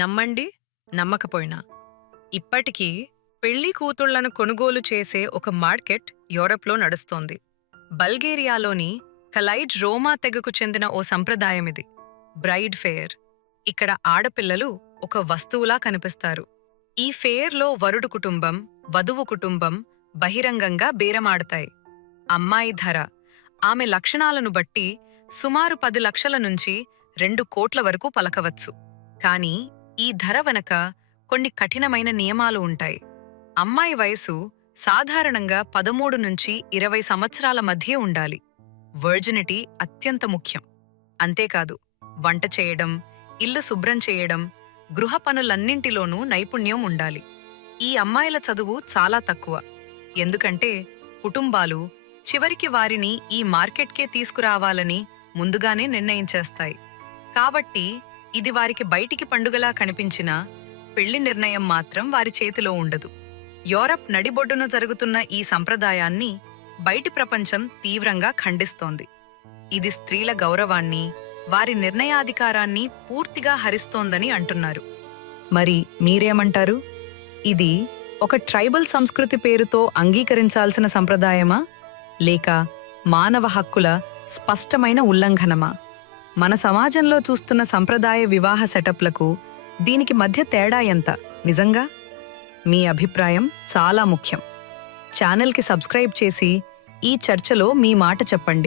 నమ్మండి, నమ్మకపోయినా ఇప్పటికీ పెళ్లి కూతుళ్లను కొనుగోలు చేసే ఒక మార్కెట్ యూరప్లో నడుస్తోంది. బల్గేరియాలోని కలైడ్ రోమా తెగకు చెందిన ఓ సంప్రదాయమిది. Braid fair. ఇక్కడ ఆడపిల్లలు ఒక వస్తువులా కనిపిస్తారు. ఈ ఫెయిర్లో వరుడు కుటుంబం, వధువు కుటుంబం బహిరంగంగా బేరమాడతాయి. అమ్మాయి ధర ఆమె లక్షణాలను బట్టి సుమారు 10 లక్షల నుంచి 2 కోట్ల వరకు పలకవచ్చు. కానీ ఈ ధర వెనక కొన్ని కఠినమైన నియమాలు ఉంటాయి. అమ్మాయి వయసు సాధారణంగా 13 నుంచి 20 సంవత్సరాల మధ్యే ఉండాలి. వర్జినిటీ అత్యంత ముఖ్యం. అంతేకాదు, వంట చేయడం, ఇల్లు శుభ్రం చేయడం, గృహ పనులన్నింటిలోనూ నైపుణ్యం ఉండాలి. ఈ అమ్మాయిల చదువు చాలా తక్కువ. ఎందుకంటే కుటుంబాలు చివరికి వారిని ఈ మార్కెట్కే తీసుకురావాలని ముందుగానే నిర్ణయించేస్తాయి. కాబట్టి ఇది వారికి బయటికి పండుగలా కనిపించినా పెళ్లి నిర్ణయం మాత్రం వారి చేతిలో ఉండదు. యూరప్ నడిబొడ్డున జరుగుతున్న ఈ సంప్రదాయాన్ని బయటి ప్రపంచం తీవ్రంగా ఖండిస్తోంది. ఇది స్త్రీల గౌరవాన్ని, వారి నిర్ణయాధికారాన్ని పూర్తిగా హరిస్తోందని అంటున్నారు. మరి మీరేమంటారు? ఇది ఒక ట్రైబల్ సంస్కృతి పేరుతో అంగీకరించాల్సిన సంప్రదాయమా, లేక మానవ హక్కుల స్పష్టమైన ఉల్లంఘనమా? మన సమాజంలో చూస్తున్న సంప్రదాయ వివాహ సెటప్లకు దీనికి మధ్య తేడా ఎంత నిజంగా? మీ అభిప్రాయం చాలా ముఖ్యం. ఛానల్కి సబ్స్క్రైబ్ చేసి ఈ చర్చలో మీ మాట చెప్పండి.